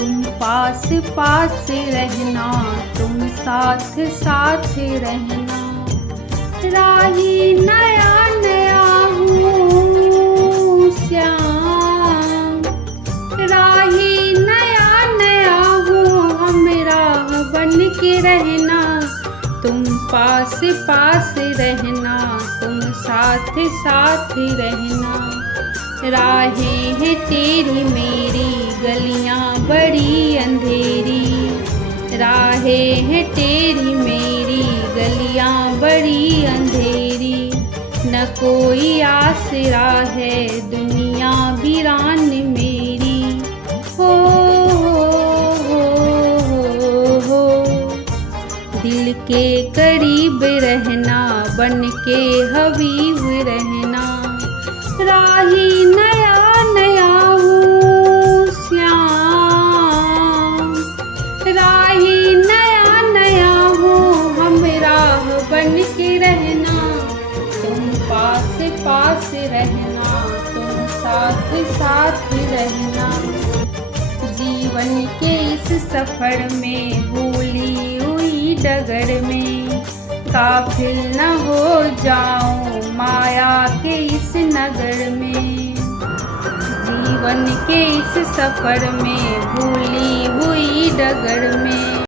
तुम पास पास रहना, तुम साथ साथ रहना। राही नया नया हूँ श्याम, राही नया नया हूँ, हम राह बन के रहना। तुम पास पास रहना, तुम साथ साथ रहना। राहें हैं तेरी मेरी, गलियां बड़ी अंधेरी। राहें हैं तेरी मेरी, गलियां बड़ी अंधेरी। न कोई आसरा है दुनिया वीरान मेरी। हो हो दिल के करीब रहना, बन के हबीब रहना। राही नया नया हूँ श्याम, राही नया नया हूँ, हम राह बन के रहना। तुम पास पास रहना, तुम साथ साथ रहना। जीवन के इस सफर में, भूली हुई डगर में, काफिल न हो जाऊं माया के इस नगर में। जीवन के इस सफर में, भूली हुई डगर में।